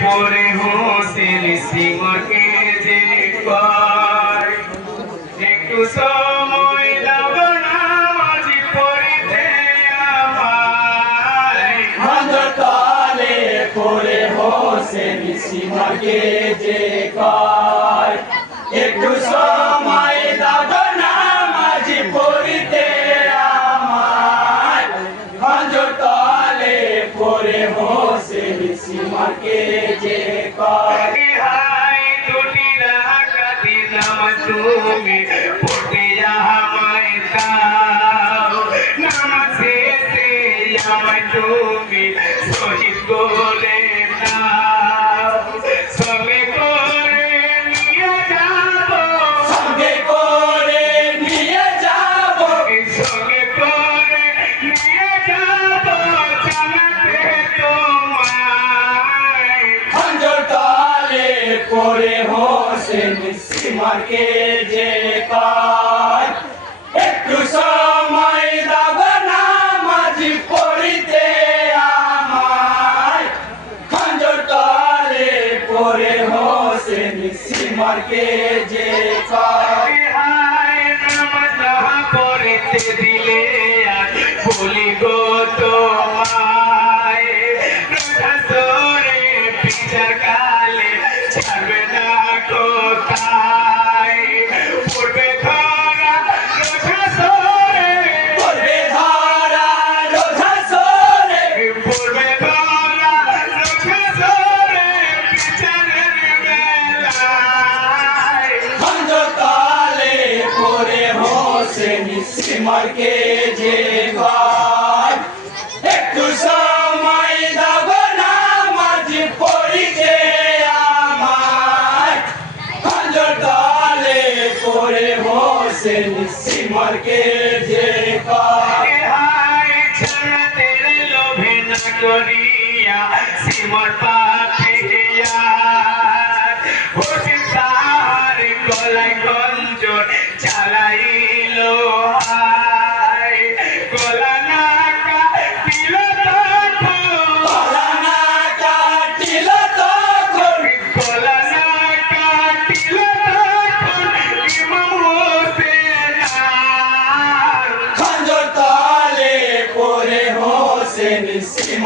পরে হোসেন সিমাকে যে একটু সময় দাও না, মাঝি পড়িতে আমায় তলে পরে হোসেন সিমাকে যে কার একটু সময় তুমি পড়তে আমায় দাও। নামাজ আমায় তুমি শহীদ করে পরে হোসেন সীমাকে যে কয় একটু সময় না মাঝি পড়িতে আমায়। খঞ্জর তলে পরে হোসেন সীমাকে যে কয় হায়, নামাজা পড়তে দিলে আর বলি গো ছাড়বে না কোথায়? পড়বে ধরা রোজা সরে। পড়বে ধরা রোধা সরে। পড়বে ধরা রোজা সরে। পিছারের বেলায়। খঞ্জর তলে হোসেন সীমাকে যে একটু সময় হোসেন সীমাকে যে করিয়া সীমার পাতে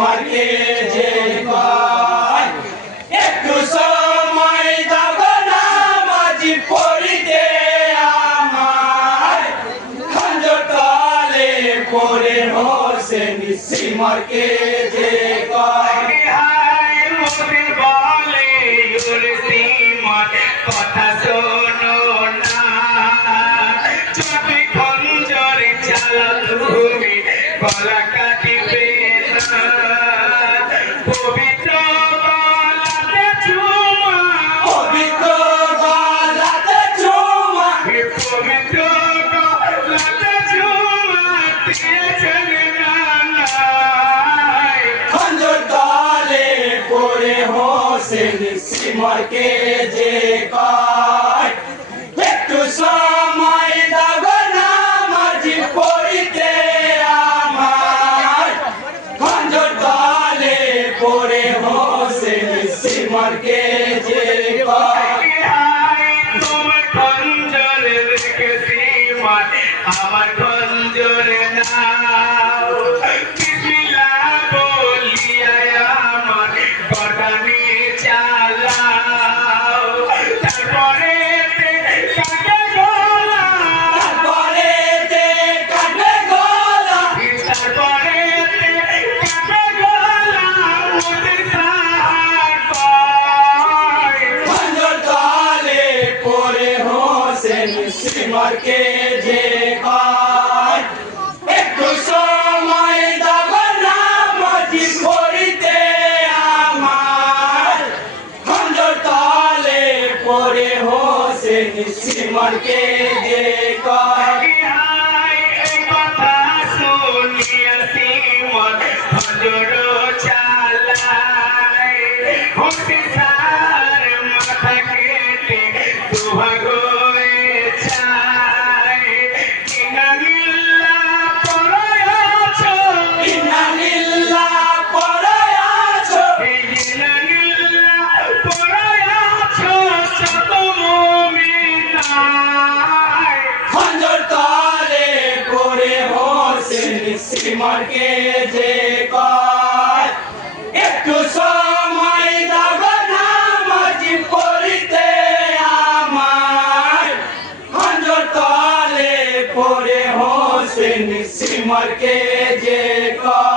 সীমাকে যে একটু সময় দাও না, মাঝি পড়িতে আমায় খঞ্জর তলে পরে হোসেন সীমাকে যে কথা শোনো। দিয়েছেন রানায় খঞ্জর তলে পরে হোসেন সীমাকে যে কয় একটু সময় দাও না মাঝি পড়িতে আমায় খঞ্জর তলে পরে হোসেন সীমাকে যে সীমাকে যে কয় একটু সময় দাও না মাঝি পড়িতে আমার। খঞ্জর তলে পরে হোসেন সীমাকে যে কয় কথা শুনিয়া সীমন হজর সিমরকে যে কয়, একটু সময় দাও না মাঝি পড়িতে আমার। খঞ্জর তলে পড়ে হোসেন সিমরকে যে কয়